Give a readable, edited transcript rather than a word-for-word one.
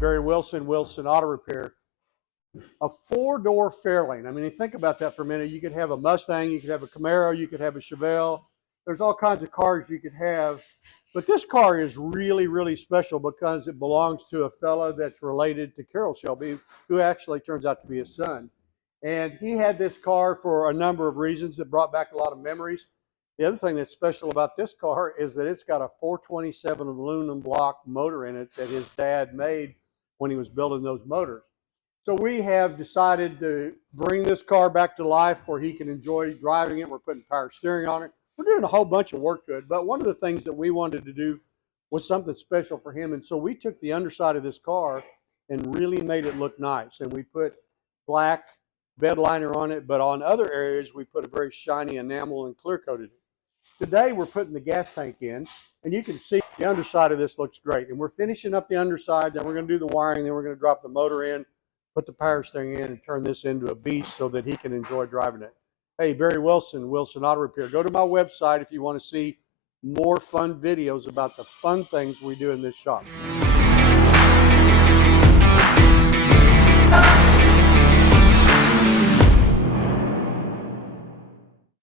Barry Wilson, Wilson Auto Repair. A four-door Fairlane. I mean, you think about that for a minute. You could have a Mustang, you could have a Camaro, you could have a Chevelle. There's all kinds of cars you could have. But this car is really, really special because it belongs to a fella that's related to Carroll Shelby, who actually turns out to be his son. And he had this car for a number of reasons that brought back a lot of memories. The other thing that's special about this car is that it's got a 427 aluminum block motor in it that his dad made when he was building those motors. So we have decided to bring this car back to life where he can enjoy driving it. We're putting power steering on it. We're doing a whole bunch of work to it. But one of the things that we wanted to do was something special for him. And so we took the underside of this car and really made it look nice. And we put black bed liner on it, but on other areas we put a very shiny enamel and clear coated it. Today we're putting the gas tank in, and you can see the underside of this looks great. And we're finishing up the underside, then we're going to do the wiring, then we're going to drop the motor in, put the power steering in, and turn this into a beast so that he can enjoy driving it. Hey, Barry Wilson, Wilson Auto Repair. Go to my website if you want to see more fun videos about the fun things we do in this shop.